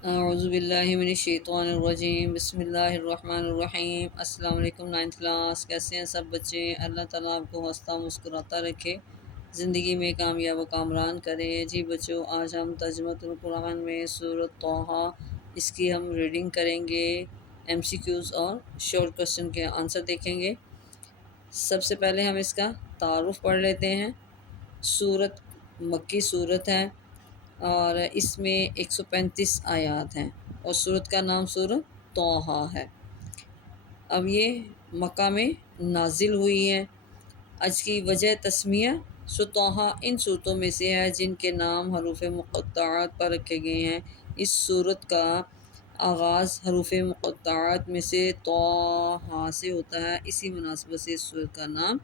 اعوذ باللہ من الشیطان الرجیم، بسم اللہ الرحمن الرحیم۔ السلام علیکم نائنتھ کلاس، کیسے ہیں سب بچے؟ اللہ تعالیٰ آپ کو ہنستا مسکراتا رکھے، زندگی میں کامیاب و کامران کرے۔ جی بچوں، آج ہم ترجمۃ القرآن میں سورۃ طٰہٰ، اس کی ہم ریڈنگ کریں گے، ایم سی کیوز اور شارٹ کوسچن کے آنسر دیکھیں گے۔ سب سے پہلے ہم اس کا تعارف پڑھ لیتے ہیں۔ سورت مکی صورت ہے اور اس میں 135 آیات ہیں، اور سورت کا نام سورۃ طٰہٰ ہے۔ اب یہ مکہ میں نازل ہوئی ہے۔ آج کی وجہ تسمیہ، سورۃ طٰہٰ ان صورتوں میں سے ہے جن کے نام حروف مقطعات پر رکھے گئے ہیں۔ اس صورت کا آغاز حروف مقطعات میں سے طٰہٰ سے ہوتا ہے، اسی مناسبت سے اس صورت کا نام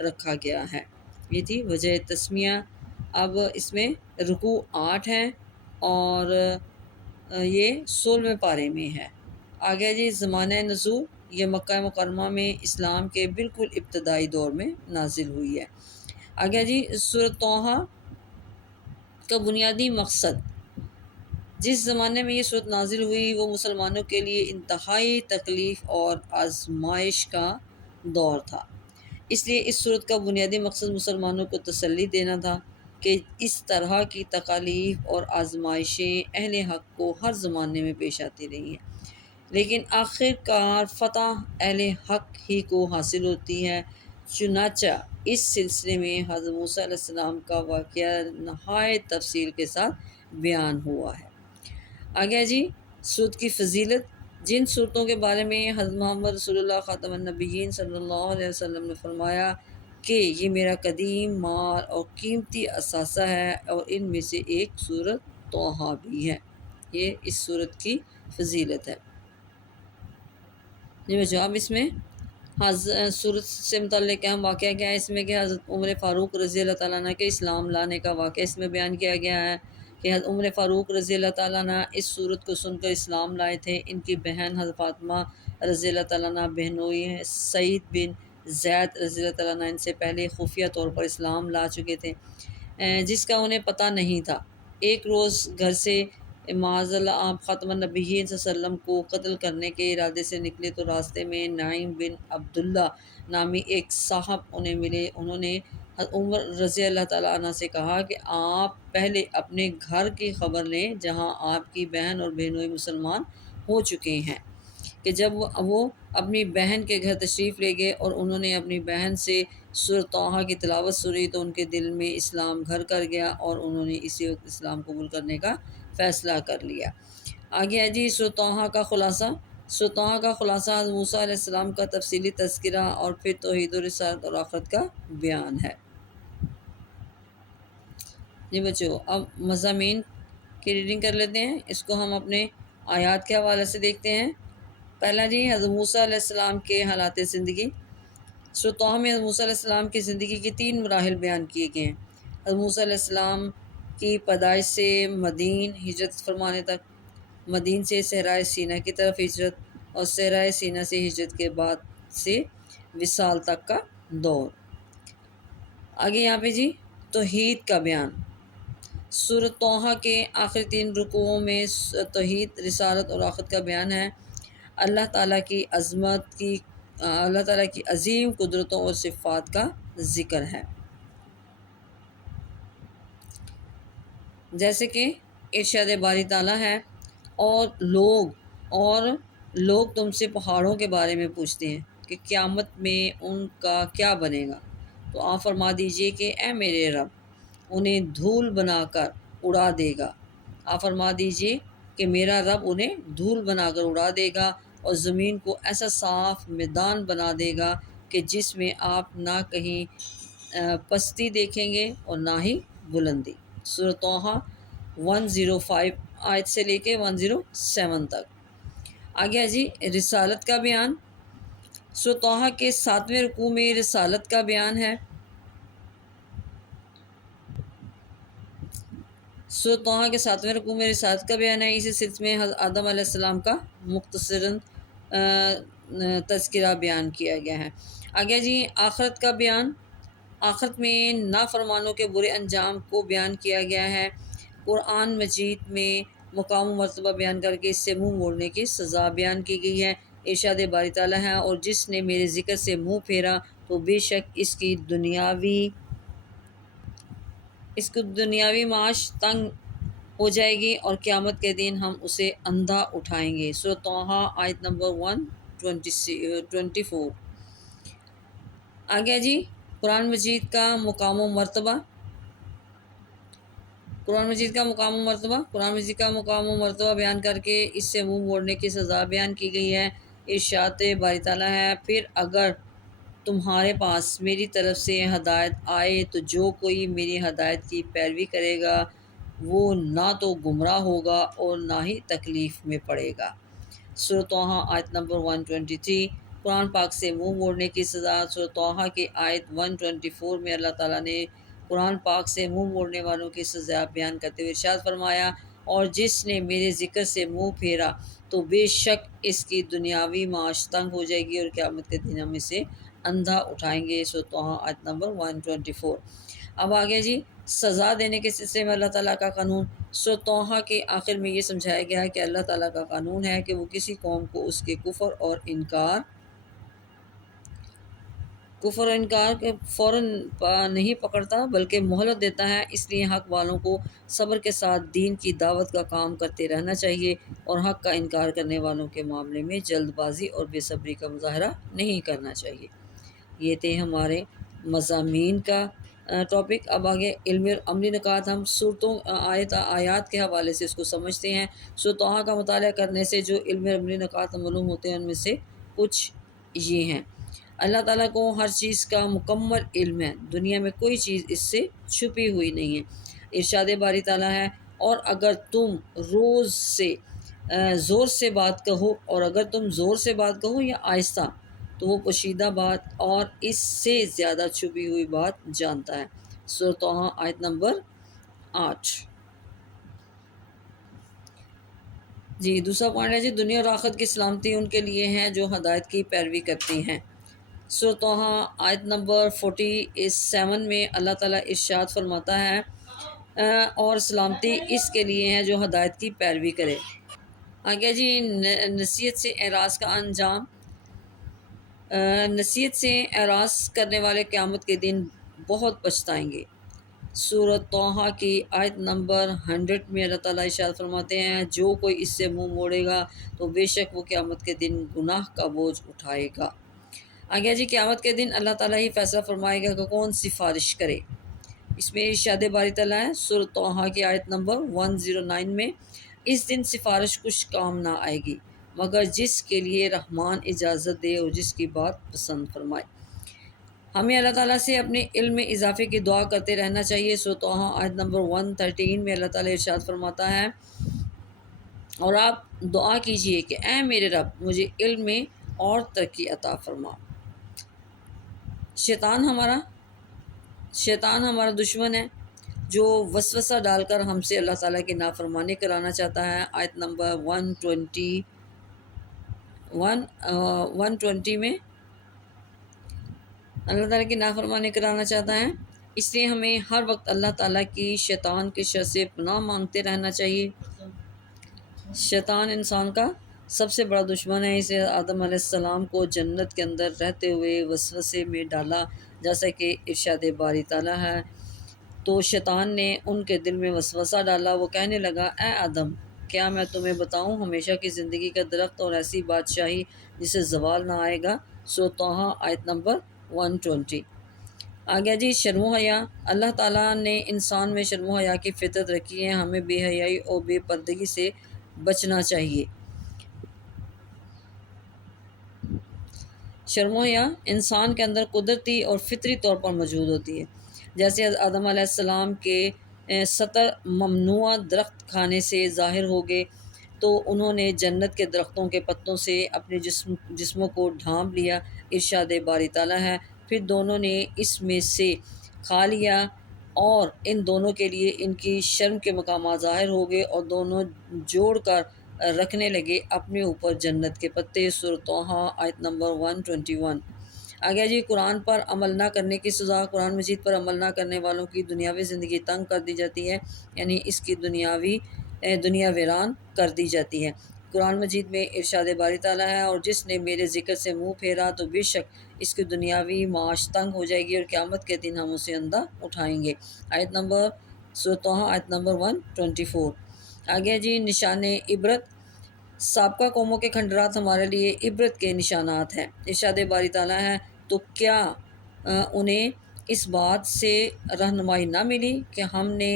رکھا گیا ہے۔ یہ تھی وجہ تسمیہ۔ اب اس میں رکوع 8 ہیں اور یہ 16ویں پارے میں ہے۔ آگے جی زمانہ نزول، یہ مکہ مکرمہ میں اسلام کے بالکل ابتدائی دور میں نازل ہوئی ہے۔ آگے جی سورۃ طٰہٰ کا بنیادی مقصد، جس زمانے میں یہ صورت نازل ہوئی وہ مسلمانوں کے لیے انتہائی تکلیف اور آزمائش کا دور تھا۔ اس لیے اس صورت کا بنیادی مقصد مسلمانوں کو تسلی دینا تھا کہ اس طرح کی تکالیف اور آزمائشیں اہل حق کو ہر زمانے میں پیش آتی رہی ہیں، لیکن آخر کار فتح اہل حق ہی کو حاصل ہوتی ہے۔ چنانچہ اس سلسلے میں حضرت موسیٰ علیہ السلام کا واقعہ نہایت تفصیل کے ساتھ بیان ہوا ہے۔ آگے جی سورت کی فضیلت، جن صورتوں کے بارے میں حضرت محمد رسول اللہ خاتم النبیین صلی اللہ علیہ وسلم نے فرمایا کہ یہ میرا قدیم مال اور قیمتی اثاثہ ہے، اور ان میں سے ایک سورۃ طٰہٰ بھی ہے۔ یہ اس سورت کی فضیلت ہے۔ جی بچوں، اب اس میں سورت سے متعلق اہم واقعہ کیا ہے؟ اس میں کہ حضرت عمر فاروق رضی اللہ تعالیٰ عنہ کے اسلام لانے کا واقعہ اس میں بیان کیا گیا ہے کہ حضرت عمر فاروق رضی اللہ تعالیٰ عنہ اس سورت کو سن کر اسلام لائے تھے۔ ان کی بہن حضرت فاطمہ رضی اللہ تعالیٰ عنہ بہنوئی ہیں، سعید بن زید رضی اللہ تعالیٰ عنہ ان سے پہلے خفیہ طور پر اسلام لا چکے تھے، جس کا انہیں پتہ نہیں تھا۔ ایک روز گھر سے معاذ اللہ آپ خاتم النبیین صلی اللہ علیہ وسلم کو قتل کرنے کے ارادے سے نکلے تو راستے میں نعیم بن عبداللہ نامی ایک صاحب انہیں ملے۔ انہوں نے حضرت عمر رضی اللہ تعالیٰ عنہ سے کہا کہ آپ پہلے اپنے گھر کی خبر لیں جہاں آپ کی بہن اور بہنوئی مسلمان ہو چکے ہیں۔ کہ جب وہ اپنی بہن کے گھر تشریف لے گئے اور انہوں نے اپنی بہن سے سورۃ طٰہٰ کی تلاوت سنی تو ان کے دل میں اسلام گھر کر گیا اور انہوں نے اسی وقت اسلام قبول کرنے کا فیصلہ کر لیا۔ آگے ہے جی سورۃ طٰہٰ کا خلاصہ۔ سورۃ طٰہٰ کا خلاصہ حضرت موسیٰ علیہ السلام کا تفصیلی تذکرہ اور پھر توحید و رسالت اور آخرت کا بیان ہے۔ جی بچوں، اب مضامین کی ریڈنگ کر لیتے ہیں۔ اس کو ہم اپنے آیات کے حوالے سے دیکھتے ہیں۔ پہلا جی حضرت موسیٰ علیہ السلام کے حالات زندگی۔ سورۃ طٰہٰ میں حضرت موسیٰ علیہ السلام کی زندگی کے 3 مراحل بیان کیے گئے ہیں۔ حضرت موسیٰ علیہ السلام کی پیدائش سے مدین ہجرت فرمانے تک، مدین سے صحرائے سینا کی طرف ہجرت، اور صحرائے سینا سے ہجرت کے بعد سے وصال تک کا دور۔ آگے یہاں پہ جی توحید کا بیان۔ سورۃ طٰہٰ کے آخری 3 رکوعوں میں توحید، رسالت اور آخرت کا بیان ہے۔ اللہ تعالیٰ کی عظمت کی اللہ تعالیٰ کی عظیم قدرتوں اور صفات کا ذکر ہے، جیسے کہ ارشاد باری تعالیٰ ہے، اور لوگ تم سے پہاڑوں کے بارے میں پوچھتے ہیں کہ قیامت میں ان کا کیا بنے گا، تو آپ فرما دیجئے کہ اے میرے رب، انہیں دھول بنا کر اڑا دے گا۔ آپ فرما دیجئے کہ میرا رب انہیں دھول بنا کر اڑا دے گا، اور زمین کو ایسا صاف میدان بنا دے گا کہ جس میں آپ نہ کہیں پستی دیکھیں گے اور نہ ہی بلندی۔ سورۃ طٰہٰ 105 آیت سے لے کے 107 تک۔ آگے جی رسالت کا بیان۔ سورۃ طٰہٰ کے 7ویں رکوع میں رسالت کا بیان ہے۔ سورۃ طٰہٰ کے 7ویں رکوع میں رسالت کا بیان ہے۔ اسی سلسلے میں حضرت آدم علیہ السلام کا مختصراً تذکرہ بیان کیا گیا ہے۔ آگے جی آخرت کا بیان۔ آخرت میں نافرمانوں کے برے انجام کو بیان کیا گیا ہے۔ قرآن مجید میں مقام و مرتبہ بیان کر کے اس سے منہ موڑنے کی سزا بیان کی گئی ہے۔ ارشاد باری تعالیٰ ہے، اور جس نے میرے ذکر سے منہ پھیرا تو بے شک اس کی دنیاوی معاش تنگ ہو جائے گی اور قیامت کے دن ہم اسے اندھا اٹھائیں گے۔ سورۃ طٰہٰ آیت نمبر 124۔ آگے جی قرآن مجید کا مقام و مرتبہ قرآن مجید کا مقام و مرتبہ بیان کر کے اس سے منہ موڑنے کی سزا بیان کی گئی ہے۔ ارشاد باری تعالیٰ ہے، پھر اگر تمہارے پاس میری طرف سے ہدایت آئے تو جو کوئی میری ہدایت کی پیروی کرے گا وہ نہ تو گمراہ ہوگا اور نہ ہی تکلیف میں پڑے گا۔ سورۃ طٰہٰ آیت نمبر 123۔ قرآن پاک سے منہ موڑنے کی سزا۔ سورۃ طٰہٰ کی آیت 124 میں اللہ تعالیٰ نے قرآن پاک سے منہ موڑنے والوں کی سزا بیان کرتے ہوئے ارشاد فرمایا، اور جس نے میرے ذکر سے منہ پھیرا تو بے شک اس کی دنیاوی معاش تنگ ہو جائے گی اور قیامت کے دن ہم اسے اندھا اٹھائیں گے۔ سورۃ طٰہٰ آیت نمبر 124۔ اب آگے جی سزا دینے کے سلسلے میں اللہ تعالیٰ کا قانون۔ سورۃ طٰہٰ کے آخر میں یہ سمجھایا گیا ہے کہ اللہ تعالیٰ کا قانون ہے کہ وہ کسی قوم کو اس کے کفر اور انکار کے فوراً نہیں پکڑتا بلکہ مہلت دیتا ہے۔ اس لیے حق والوں کو صبر کے ساتھ دین کی دعوت کا کام کرتے رہنا چاہیے اور حق کا انکار کرنے والوں کے معاملے میں جلد بازی اور بے صبری کا مظاہرہ نہیں کرنا چاہیے۔ یہ تھے ہمارے مضامین کا ٹاپک۔ اب آگے علمی اور عملی نکات ہم صورتوں آیات کے حوالے سے اس کو سمجھتے ہیں۔ سورۃ طٰہٰ کا مطالعہ کرنے سے جو علمی اور عملی نکات معلوم ہوتے ہیں ان میں سے کچھ یہ ہیں۔ اللہ تعالیٰ کو ہر چیز کا مکمل علم ہے، دنیا میں کوئی چیز اس سے چھپی ہوئی نہیں ہے۔ ارشاد باری تعالیٰ ہے، اور اگر تم زور سے بات کہو یا آہستہ تو وہ پوشیدہ بات اور اس سے زیادہ چھپی ہوئی بات جانتا ہے۔ سورۃ طٰہٰ آیت نمبر 8۔ جی دوسرا پوائنٹ ہے جی دنیا اور آخرت کی سلامتی ان کے لیے ہے جو ہدایت کی پیروی کرتی ہیں۔ سورۃ طٰہٰ آیت نمبر 47 میں اللہ تعالیٰ ارشاد فرماتا ہے، اور سلامتی اس کے لیے ہے جو ہدایت کی پیروی کرے۔ آگے جی نصیحت سے اعراض کا انجام۔ نصیحت سے اعراض کرنے والے قیامت کے دن بہت پچھتائیں گے۔ سورۃ طٰہٰ کی آیت نمبر 100 میں اللہ تعالیٰ ارشاد فرماتے ہیں، جو کوئی اس سے منہ موڑے گا تو بے شک وہ قیامت کے دن گناہ کا بوجھ اٹھائے گا۔ آگے جی قیامت کے دن اللہ تعالیٰ ہی فیصلہ فرمائے گا کہ کون سفارش کرے۔ اس میں ارشاد باری تعالیٰ ہے سورۃ طٰہٰ کی آیت نمبر 109 میں، اس دن سفارش کچھ کام نہ آئے گی مگر جس کے لیے رحمان اجازت دے اور جس کی بات پسند فرمائے۔ ہمیں اللہ تعالیٰ سے اپنے علم میں اضافے کی دعا کرتے رہنا چاہیے۔ سورۃ طٰہٰ آیت نمبر 113 میں اللہ تعالیٰ ارشاد فرماتا ہے، اور آپ دعا کیجئے کہ اے میرے رب مجھے علم میں اور ترقی عطا فرما۔ شیطان ہمارا دشمن ہے جو وسوسہ ڈال کر ہم سے اللہ تعالیٰ کی نافرمانی کرانا چاہتا ہے۔ آیت نمبر 120 میں اللہ تعالیٰ کی نافرمانی کرانا چاہتا ہے، اس لیے ہمیں ہر وقت اللہ تعالیٰ کی شیطان کے شر سے پناہ مانگتے رہنا چاہیے۔ شیطان انسان کا سب سے بڑا دشمن ہے۔ اسے آدم علیہ السلام کو جنت کے اندر رہتے ہوئے وسوسے میں ڈالا، جیسا کہ ارشاد باری تعالیٰ ہے۔ تو شیطان نے ان کے دل میں وسوسہ ڈالا، وہ کہنے لگا، اے آدم کیا میں تمہیں بتاؤں ہمیشہ کی زندگی کا درخت اور ایسی بادشاہی جسے زوال نہ آئے گا۔ سورۃ طٰہٰ آیت نمبر 120۔ آگے جی شرم و حیا۔ اللہ تعالیٰ نے انسان میں شرم و حیا کی فطرت رکھی ہے، ہمیں بے حیائی اور بے پردگی سے بچنا چاہیے۔ شرم و حیا انسان کے اندر قدرتی اور فطری طور پر موجود ہوتی ہے۔ جیسے آدم علیہ السلام کے 70 ممنوع درخت کھانے سے ظاہر ہو گئے تو انہوں نے جنت کے درختوں کے پتوں سے اپنے جسموں کو ڈھانپ لیا۔ ارشاد باری تعالیٰ ہے، پھر دونوں نے اس میں سے کھا لیا اور ان دونوں کے لیے ان کی شرم کے مقامات ظاہر ہو گئے اور دونوں جوڑ کر رکھنے لگے اپنے اوپر جنت کے پتے۔ سورۃ طٰہٰ آیت نمبر 121۔ آگے جی قرآن پر عمل نہ کرنے کی سزا۔ قرآن مجید پر عمل نہ کرنے والوں کی دنیاوی زندگی تنگ کر دی جاتی ہے، یعنی اس کی دنیاوی دنیا ویران کر دی جاتی ہے۔ قرآن مجید میں ارشاد باری تعالیٰ ہے، اور جس نے میرے ذکر سے منہ پھیرا تو بے شک اس کی دنیاوی معاش تنگ ہو جائے گی، اور قیامت کے دن ہم اسے اندھا اٹھائیں گے۔ آیت نمبر سورۃ طٰہٰ آیت نمبر 124۔ آگے جی، نشان عبرت۔ سابقہ قوموں کے کھنڈرات ہمارے لیے عبرت کے نشانات ہیں۔ ارشاد باری تعالیٰ ہے، تو کیا انہیں اس بات سے رہنمائی نہ ملی کہ ہم نے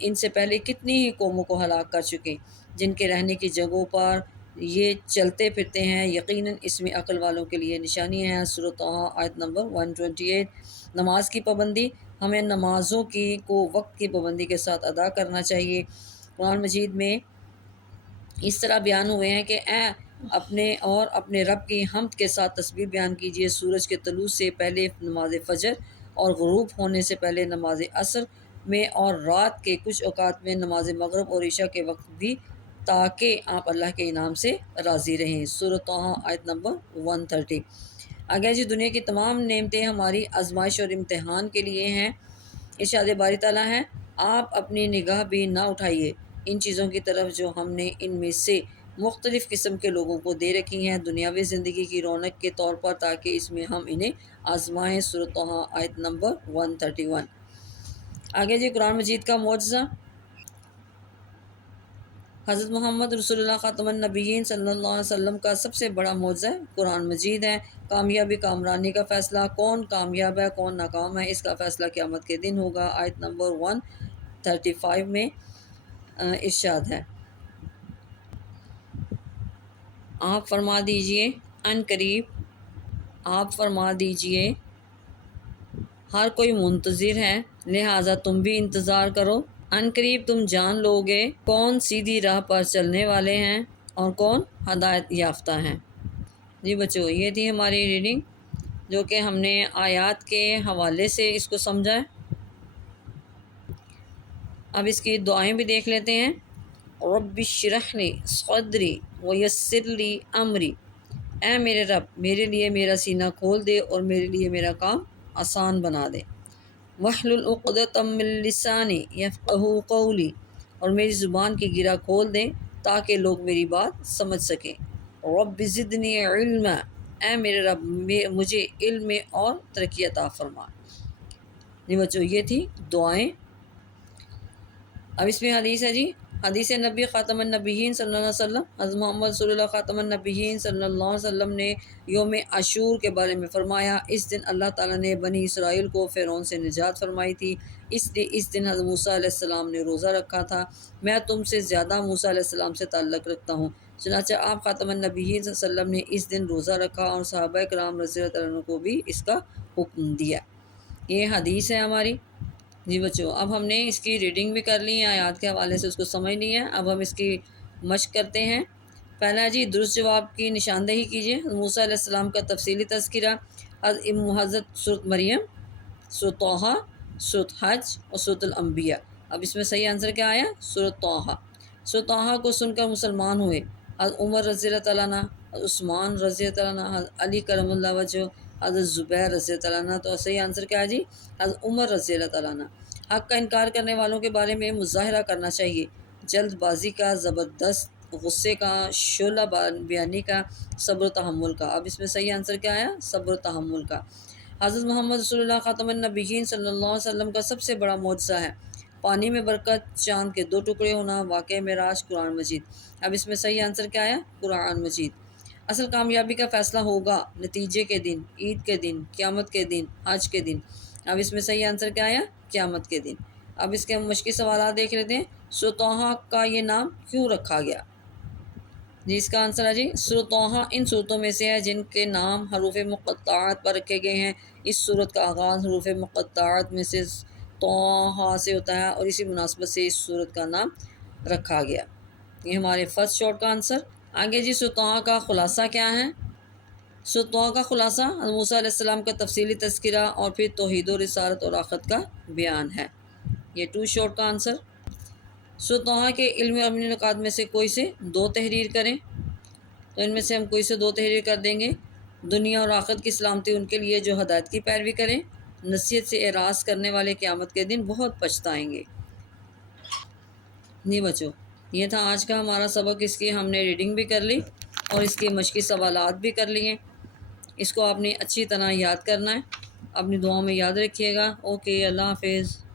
ان سے پہلے کتنی ہی قوموں کو ہلاک کر چکے، جن کے رہنے کی جگہوں پر یہ چلتے پھرتے ہیں، یقیناً اس میں عقل والوں کے لیے نشانیاں ہیں۔ سورۃ طٰہٰ آیت نمبر 128۔ نماز کی پابندی۔ ہمیں نمازوں کو وقت کی پابندی کے ساتھ ادا کرنا چاہیے۔ قرآن مجید میں اس طرح بیان ہوئے ہیں کہ اپنے رب کی حمد کے ساتھ تسبیح بیان کیجیے۔ سورج کے طلوع سے پہلے نماز فجر، اور غروب ہونے سے پہلے نماز عصر میں، اور رات کے کچھ اوقات میں نماز مغرب اور عشاء کے وقت بھی، تاکہ آپ اللہ کے انعام سے راضی رہیں۔ سورۃ طٰہٰ آیت نمبر 130۔ آگے جی، دنیا کی تمام نعمتیں ہماری آزمائش اور امتحان کے لیے ہیں۔ ارشاد باری تعالیٰ ہے، آپ اپنی نگاہ بھی نہ اٹھائیے ان چیزوں کی طرف جو ہم نے ان میں سے مختلف قسم کے لوگوں کو دے رکھی ہیں، دنیاوی زندگی کی رونق کے طور پر، تاکہ اس میں ہم انہیں آزمائیں۔ سورۃ طٰہٰ آیت نمبر 131۔ آگے جی، قرآن مجید کا معجزہ۔ حضرت محمد رسول اللہ خاتم النبیین صلی اللہ علیہ وسلم کا سب سے بڑا معجزہ قرآن مجید ہے۔ کامیابی کامرانی کا فیصلہ، کون کامیاب ہے کون ناکام ہے، اس کا فیصلہ قیامت کے دن ہوگا۔ آیت نمبر 135 میں ارشاد ہے، آپ فرما دیجئے ان قریب، آپ فرما دیجئے ہر کوئی منتظر ہے، لہٰذا تم بھی انتظار کرو۔ ان قریب تم جان لو گے کون سیدھی راہ پر چلنے والے ہیں اور کون ہدایت یافتہ ہیں۔ جی بچوں، یہ تھی ہماری ریڈنگ، جو کہ ہم نے آیات کے حوالے سے اس کو سمجھا ہے۔ اب اس کی دعائیں بھی دیکھ لیتے ہیں۔ رب اشرح لی صدری ویسر لی امری۔ اے میرے رب، میرے لیے میرا سینہ کھول دے اور میرے لیے میرا کام آسان بنا دے۔ واحلل عقدۃ من لسانی یفقہوا قولی۔ اور میری زبان کی گرہ کھول دیں تاکہ لوگ میری بات سمجھ سکیں۔ رب زدنی علما۔ اے میرے رب، مجھے علم میں اور ترقی عطا فرما۔ جی بچوں، یہ تھی دعائیں۔ اب اس میں حدیث ہے جی، حدیث نبی خاتم النبیین صلی اللہ علیہ وسلم، حضرت محمد صلی اللہ خاتم النبیین صلی اللہ علیہ وسلم نے یوم عاشور کے بارے میں فرمایا، اس دن اللہ تعالیٰ نے بنی اسرائیل کو فرعون سے نجات فرمائی تھی، اس لیے اس دن حضرت موسیٰ علیہ السلام نے روزہ رکھا تھا۔ میں تم سے زیادہ موسیٰ علیہ السلام سے تعلق رکھتا ہوں، چنانچہ آپ خاتم النبیین صلی اللہ علیہ وسلم نے اس دن روزہ رکھا، اور صحابہ کرام رضی اللہ عنہ کو بھی اس کا حکم دیا۔ یہ حدیث ہے ہماری۔ جی بچوں، اب ہم نے اس کی ریڈنگ بھی کر لی ہے، آیات کے حوالے سے اس کو سمجھ لیا ہے۔ اب ہم اس کی مشق کرتے ہیں۔ پہلا جی، درست جواب کی نشاندہی کیجیے۔ موسیٰ علیہ السلام کا تفصیلی تذکرہ، حضرت سورۃ مریم، سورۃ طٰہٰ، سورۃ حج اور سورۃ الانبیاء۔ اب اس میں صحیح آنسر کیا آیا؟ سورۃ طٰہٰ۔ سورۃ طٰہٰ کو سن کر مسلمان ہوئے حضرت عمر رضی اللہ تعالیٰ عنہ، حضرت عثمان رضی اللہ تعالیٰ عنہ، حضرت علی کرم اللہ وجہ، حضرت زبیر رضی اللہ تعالیٰ عنہ۔ تو صحیح آنسر کیا ہے جی؟ حضرت عمر رضی اللہ تعالیٰ عنہ۔ حق کا انکار کرنے والوں کے بارے میں مظاہرہ کرنا چاہیے، جلد بازی کا، زبردست غصے کا، شعلہ بیانی کا، صبر و تحمل کا۔ اب اس میں صحیح آنسر کیا آیا؟ صبر و تحمل کا۔ حضرت محمد رسول اللہ خاتم النبیین صلی اللہ علیہ وسلم کا سب سے بڑا معجزہ ہے پانی میں برکت، چاند کے 2 ٹکڑے ہونا، واقعہ معراج، قرآن مجید۔ اب اس میں صحیح آنسر کیا آیا؟ قرآن مجید۔ اصل کامیابی کا فیصلہ ہوگا نتیجے کے دن، عید کے دن، قیامت کے دن، حج کے دن۔ اب اس میں صحیح آنسر کیا آیا؟ قیامت کے دن۔ اب اس کے مشقی سوالات دیکھ لیتے ہیں۔ سورۃ طٰہٰ کا یہ نام کیوں رکھا گیا؟ جی اس کا آنسر ہے جی، سورۃ طٰہٰ ان صورتوں میں سے ہے جن کے نام حروف مقطعات پر رکھے گئے ہیں۔ اس صورت کا آغاز حروف مقطعات میں سے طٰہٰ سے ہوتا ہے، اور اسی مناسبت سے اس صورت کا نام رکھا گیا۔ یہ ہمارے فرسٹ شارٹ کا آنسر۔ آگے جی، سورۃ طٰہٰ کا خلاصہ کیا ہے؟ سورۃ طٰہٰ کا خلاصہ حضرت موسیٰ علیہ السلام کا تفصیلی تذکرہ اور پھر توحید و رسالت اور آخرت کا بیان ہے۔ یہ 2 شارٹ کا آنسر۔ سورۃ طٰہٰ کے علمی اور عملی نکات میں سے کوئی سے 2 تحریر کریں۔ تو ان میں سے ہم کوئی سے 2 تحریر کر دیں گے۔ دنیا اور آخرت کی سلامتی ان کے لیے جو ہدایت کی پیروی کریں، نصیحت سے اعراض کرنے والے قیامت کے دن بہت پچھتائیں گے۔ نہیں بچو، یہ تھا آج کا ہمارا سبق، اس کی ہم نے ریڈنگ بھی کر لی اور اس کے مشقی سوالات بھی کر لیے۔ اس کو آپ نے اچھی طرح یاد کرنا ہے، اپنی دعاؤں میں یاد رکھیے گا۔ اوکے، اللہ حافظ۔